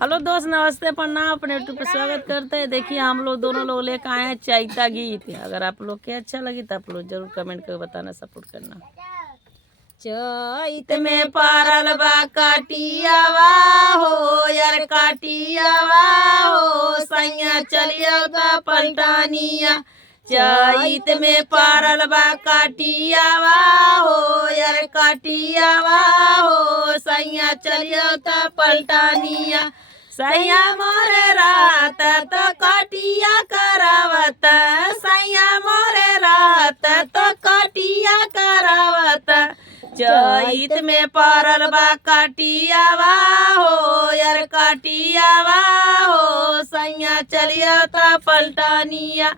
Hello दोस्त, नमस्ते, प्रणाम। अपने यूट्यूब पे स्वागत करते हैं। देखिए हम लोग दोनों लोग लेकर आए हैं चैता गीत। अगर आप लोग के अच्छा लगी तो आप लोग जरूर कमेंट करके बताना, सपोर्ट करना। चैत में पारल बा काटियावा हो यार, काटियावा हो सैया चलिया पलटानिया। चैत में पारल बा काटियावा हो यार, काटियावा हो सैया चलिया पलटानिया। सैया मोरे रात तो कटिया करावत, सैया मोरे रात तो कटिया करावत। चैत में पारल बा काटियावा हो यार, काटियावा हो सैया चलिया पलटानिया।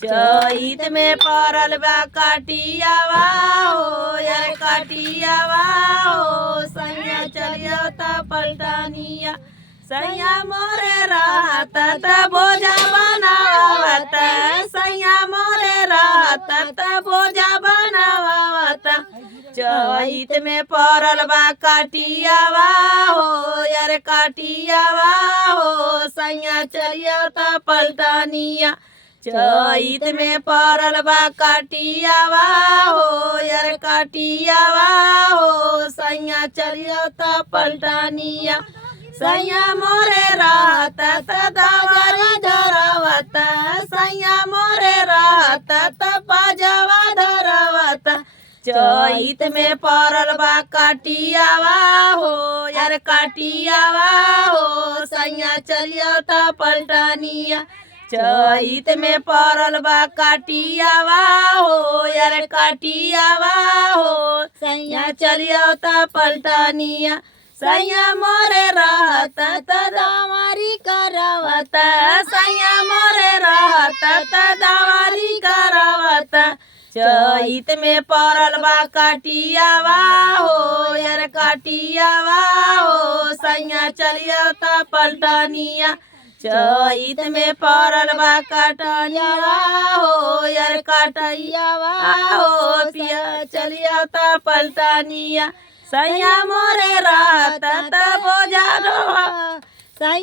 चैत में पारल बा काटियावा हो यार, काटियावा हो सैया चलिया पलटानिया। सैया मोरे रात त बोझा बनावत, सैया मोरे रात त बोझा बनावत। चैत में पड़ल बा काटियावा हो यार, काटियावा हो सैया चलिया पलटानिया। चैत में पड़ल बा काटियावा हो यार, काटियावा हो सैया चलिया पलटानिया। सैया मोरे रात त दावरी धरवत, सैया मोरे रात त पाजवा धरवत। चैत में पड़ल बा काटियावा हो यार, काटियावा हो सैया चलिया पलटानिया। चैत में पड़ल बा काटियावा हो यार, काटियावा हो सैया चलिया पलटानिया। सैया मोरे रात त दावरी करावत, सैया मोरे रात त दावरी करावत। चैत में पड़ल बा काटियावा हो यार, काटियावा हो सैया चलिया पलटानिया। चैत में पड़ल बा काटियावा हो यार, काटियावा हो पिया चलिया पलटानिया। सैया मोरे रात त बोझा सैया